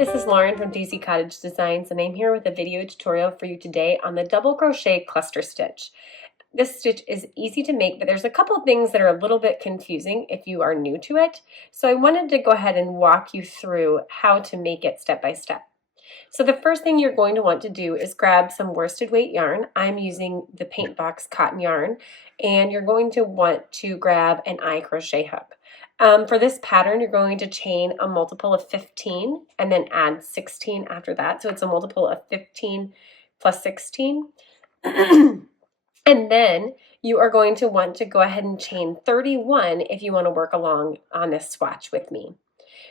this is Lauren from DC Cottage Designs, and I'm here with a video tutorial for you today on the double crochet cluster stitch. This stitch is easy to make, but there's a couple of things that are a little bit confusing if you are new to it. So I wanted to go ahead and walk you through how to make it step by step. So the first thing you're going to want to do is grab some worsted weight yarn. I'm using the Paintbox cotton yarn, and you're going to want to grab an eye crochet hook. For this pattern, you're going to chain a multiple of 15 and then add 16 after that. So it's a multiple of 15 plus 16. And then you are going to want to go ahead and chain 31 if you want to work along on this swatch with me.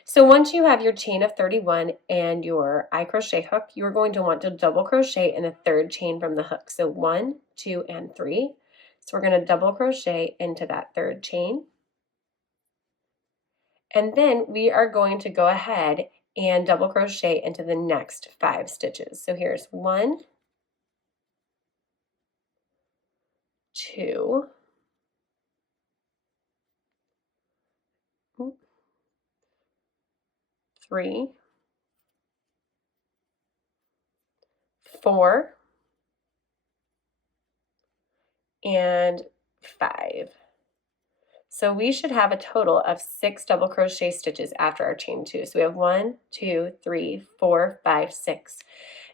So once you have your chain of 31 and your eye crochet hook, you're going to want to double crochet in the third chain from the hook. So 1, 2, and 3. So we're going to double crochet into that third chain. And then we are going to go ahead and double crochet into the next 5 stitches. So here's 1, 2, 3, 4, and 5. So we should have a total of 6 double crochet stitches after our chain 2. So we have 1, 2, 3, 4, 5, 6.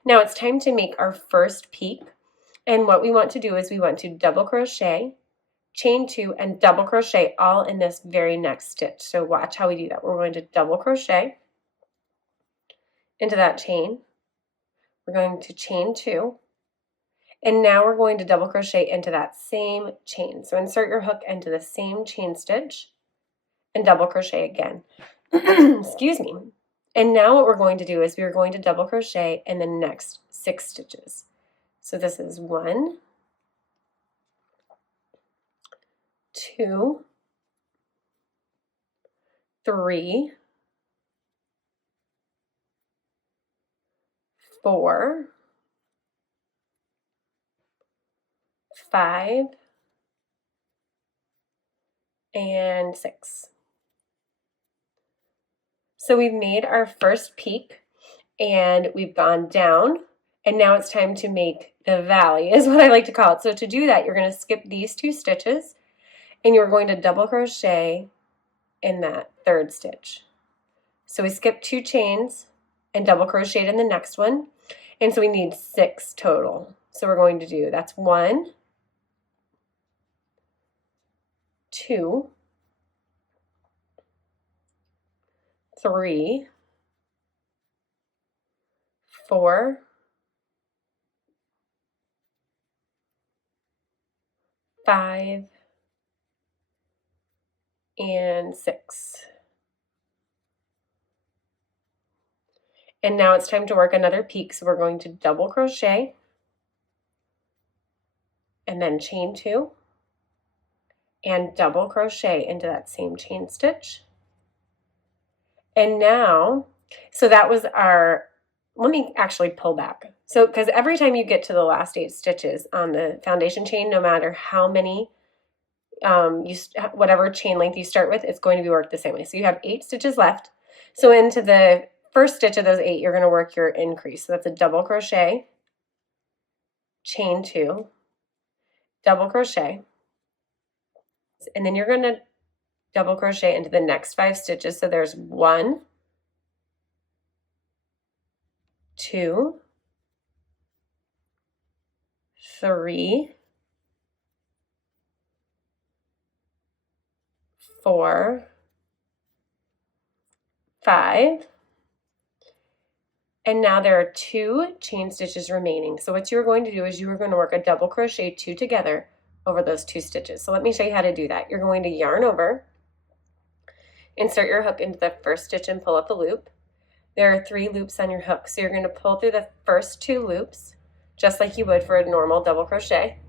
Now it's time to make our first peak. And what we want to do is we want to double crochet, chain 2, and double crochet all in this very next stitch. So watch how we do that. We're going to double crochet into that chain. We're going to chain 2. And now we're going to double crochet into that same chain. So insert your hook into the same chain stitch and double crochet again. Excuse me. And now what we're going to do is we're going to double crochet in the next 6 stitches. So this is 1, 2, 3, 4, 5, and 6. So we've made our first peak and we've gone down, and now it's time to make the valley is what I like to call it. So to do that, you're going to skip these 2 stitches and you're going to double crochet in that third stitch. So we skipped 2 chains and double crocheted in the next one, and so we need 6 total. So we're going to do, that's 1, 2, 3, 4, 5, and 6. And now it's time to work another peak, so we're going to double crochet and then chain 2 and double crochet into that same chain stitch. And now, so that was our, let me actually pull back. So, because every time you get to the last 8 stitches on the foundation chain, no matter how many, whatever chain length you start with, it's going to be worked the same way. So you have 8 stitches left. So into the first stitch of those 8, you're going to work your increase. So that's a double crochet, chain 2, double crochet, and then you're going to double crochet into the next 5 stitches. So there's 1, 2, 3, 4, 5, and now there are 2 chain stitches remaining. So what you're going to do is you are going to work a double crochet 2 together over those 2 stitches. So let me show you how to do that. You're going to yarn over, insert your hook into the first stitch and pull up a loop. There are 3 loops on your hook, so you're going to pull through the first 2 loops just like you would for a normal double crochet.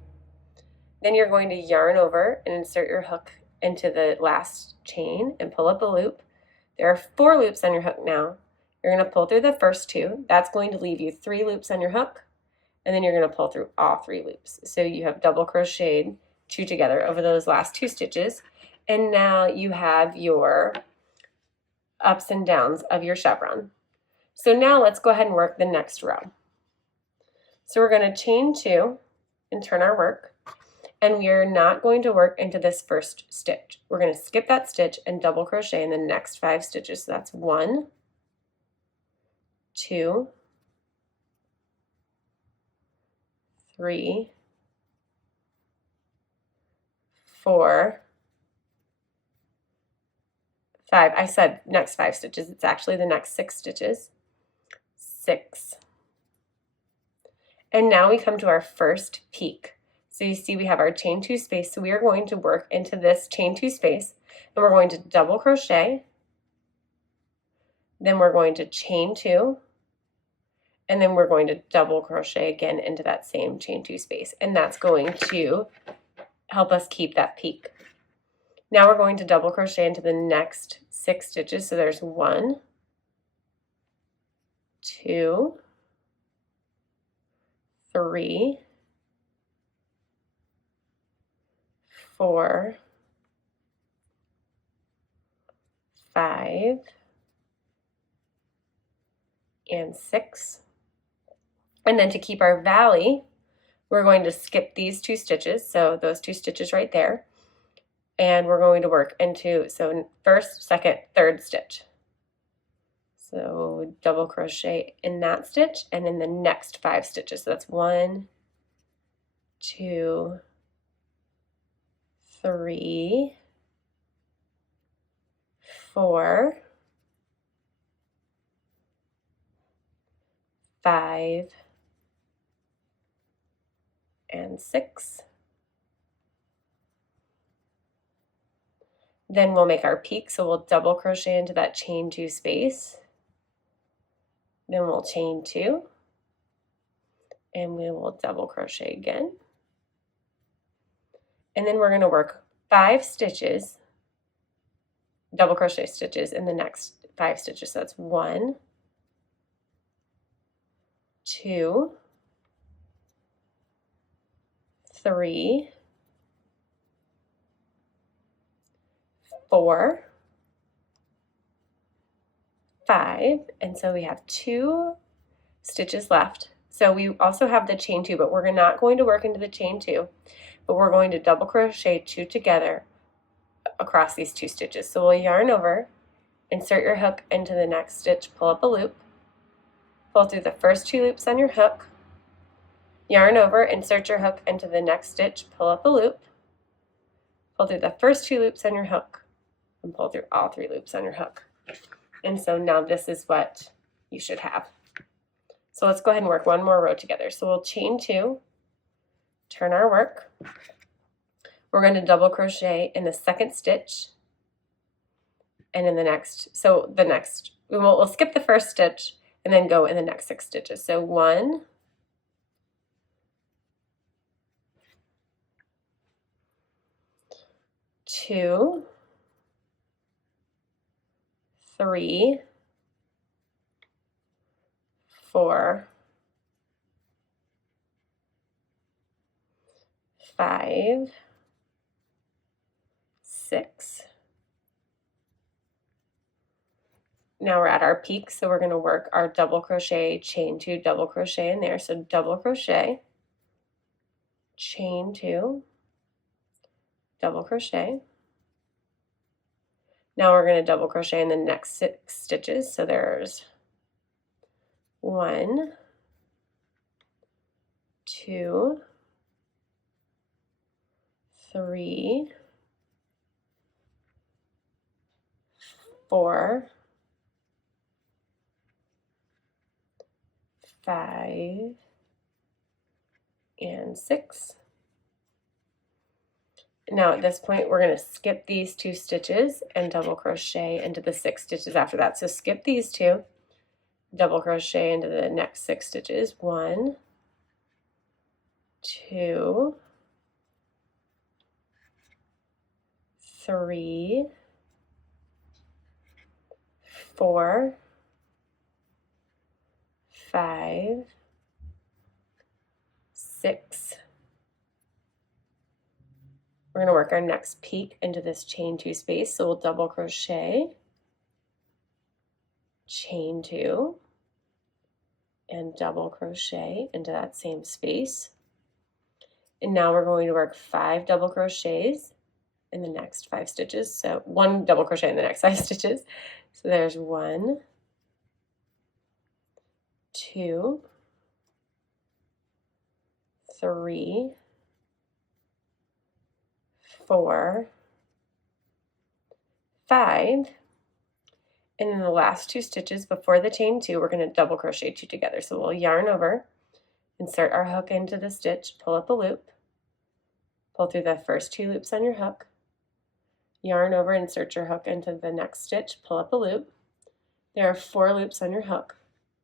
Then you're going to yarn over and insert your hook into the last chain and pull up a loop. There are 4 loops on your hook now. You're going to pull through the first 2. That's going to leave you 3 loops on your hook, and then you're going to pull through all 3 loops. So you have double crocheted 2 together over those last 2 stitches, and now you have your ups and downs of your chevron. So now let's go ahead and work the next row. So we're going to chain 2 and turn our work, and we are not going to work into this first stitch. We're going to skip that stitch and double crochet in the next 5 stitches. So that's 1, 2, 3, 4, 5. I said next 5 stitches. It's actually the next 6 stitches. 6. And now we come to our first peak. So you see we have our chain 2 space. So we are going to work into this chain 2 space, and we're going to double crochet. Then we're going to chain 2, and then we're going to double crochet again into that same chain 2 space. And that's going to help us keep that peak. Now we're going to double crochet into the next 6 stitches. So there's 1, 2, 3, 4, 5, and 6. And then to keep our valley, we're going to skip these 2 stitches, so those 2 stitches right there, and we're going to work into, so first, second, third stitch. So double crochet in that stitch and in the next 5 stitches. So that's 1, 2, 3, 4, 5, and 6. Then we'll make our peak, so we'll double crochet into that chain 2 space. Then we'll chain 2, and we will double crochet again. And then we're going to work 5 stitches, double crochet stitches in the next 5 stitches. So that's 1, 2, 3, 4, 5, and so we have 2 stitches left. So we also have the chain 2, but we're not going to work into the chain 2, but we're going to double crochet 2 together across these 2 stitches. So we'll yarn over, insert your hook into the next stitch, pull up a loop, pull through the first 2 loops on your hook, yarn over, insert your hook into the next stitch, pull up a loop, pull through the first 2 loops on your hook, and pull through all 3 loops on your hook. And so now this is what you should have. So let's go ahead and work one more row together. So we'll chain 2, turn our work. We're going to double crochet in the second stitch and in the next, we'll skip the first stitch and then go in the next 6 stitches. So 1, 2, 3, 4, 5, 6. Now we're at our peak, so we're going to work our double crochet, chain 2, double crochet in there. So double crochet, chain 2, double crochet. Now we're going to double crochet in the next 6 stitches. So there's 1, 2, 3, 4, 5, and 6. Now at this point we're going to skip these 2 stitches and double crochet into the 6 stitches after that. So skip these 2, double crochet into the next 6 stitches. 1, 2, 3, 4, 5, 6. We're going to work our next peak into this chain 2 space. So we'll double crochet, chain 2, and double crochet into that same space. And now we're going to work 5 double crochets in the next 5 stitches. So 1 double crochet in the next 5 stitches. So there's 1, 2, 3, 4, 5. And in the last 2 stitches before the chain 2, we're going to double crochet 2 together. So we'll yarn over, insert our hook into the stitch, pull up a loop, pull through the first 2 loops on your hook, yarn over, insert your hook into the next stitch, pull up a loop. There are 4 loops on your hook.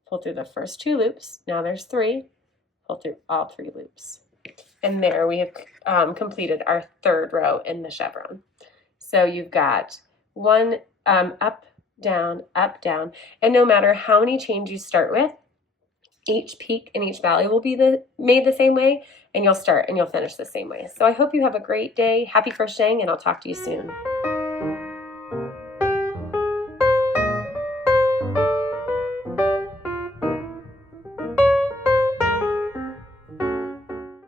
Pull through the first 2 loops. Now there's 3. Pull through all 3 loops. And there we have completed our 3rd row in the chevron. So you've got 1 up, down, and no matter how many chains you start with, each peak and each valley will be made the same way, and you'll start and you'll finish the same way. So I hope you have a great day. Happy crocheting, and I'll talk to you soon.